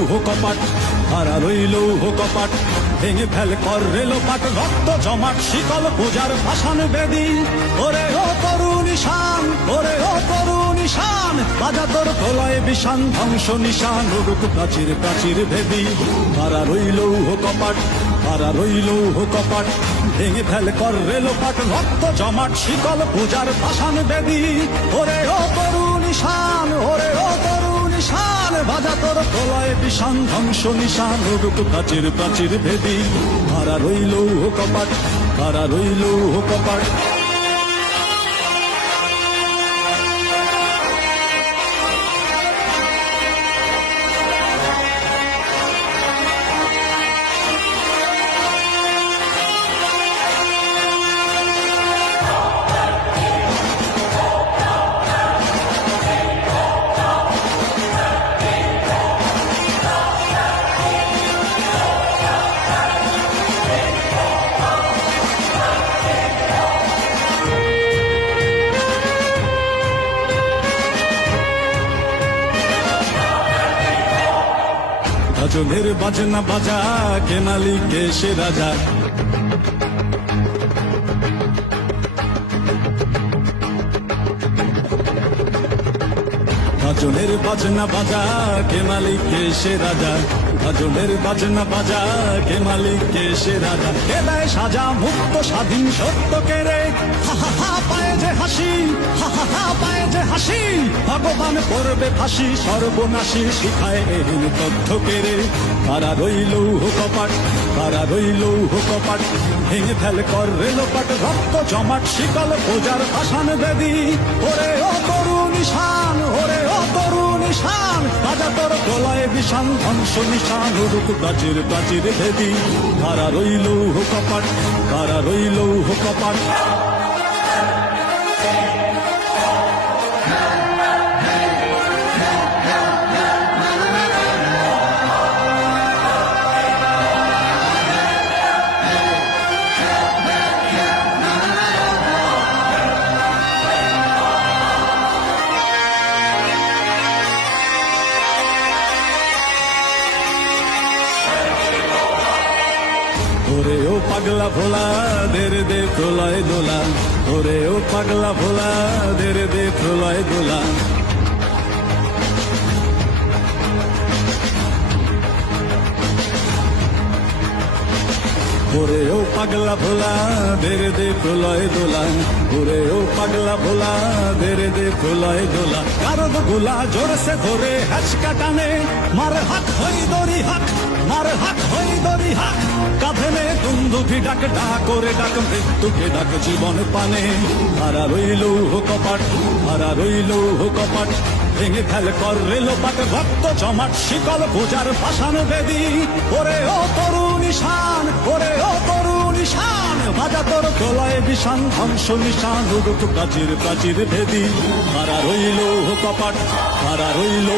রইল কপাট হারালোই লৌহ কপাট ভেঙে ফেল কর রেল পাট রক্ত জমাট শীতল পূজার ভাষণ বেদি। ওরে ও তরু নিশান ওরে ও তরু নিশান বাজা তোর প্রলয় বিষান, ধ্বংস নিশান রূপ প্রাচীর প্রাচীর ভেদি তারা রইল কপাট তারা রইল কপাট ভেঙে ফেল কর রেল পাট রক্ত জমাট শীতল পূজার ভাষণ বেদি। ওরে ও তরু নিশান ওরে ও বাজা তোর প্রলয় বিষান ধ্বংস নিশান, রূপ কাচের প্রাচীর ভেদি। কারা রইল কপাট কারা রইল কপাট। ভজনের বাজনা বাজা কে মালিক কে সে রাজা। ভজনের বাজনা বাজা কে মালিক কে সে রাজা। ভজনের বাজনা বাজা কে মালিক কে সে রাজা। কে সাজা মুক্ত স্বাধীন সত্য হা হা হা, পায়ে হাসি, ভগবান করবে ফাঁসি, সর্বনাশী শিখায় এহীন তথ্য কেড়ে কারা রইল কপাট কারা রইল কপাট ভেঙে ফেল কর রেলপাট রক্ত জমাট, শিকল পূজার ভাসান বেদি। ওরে ও তরু নিশান ওরে ও তরু নিশান রাজা তোর গলায় বিষান, ধ্বংস নিশান রূপ প্রাচীর প্রাচীর ভেদি কারা রইল কপাট কারা রইল কপাট ওরে ও পাগলা ভোলা দেরে দে প্রলয় দোলা। ওরে ও পাগলা ভোলা দেরে দে প্রলয় দোলা। ওরে ও পাগলা ভোলা দেরে দে প্রলয় দোলা। ওরে ও পাগলা ভোলা দেরে দে প্রলয় দোলা। কারদ গোলা জোরসে ধরে হ্যাচকা টানে মার হাক হই দড়ি হাক মার হাক হই দড়ি হাক কাঁধে নে দুন্দুভি ডাক ডাক করে ডাক, মৃত্যুকে ডাক জীবন পানে। হারা রইল কপাট হারা রইল কপাট। ভেঙে ফেল কর রেলোপাট রক্ত জমাট, শিকল পূজার ভাসান বেদি। ওরে ও তরু নিশান ওরে ও তরু নিশান বাজা তোর গলায় বিষান, ধ্বংস নিশান রূপ প্রাচীর প্রাচীর ভেদি হারা রইল কপাট হারা রইল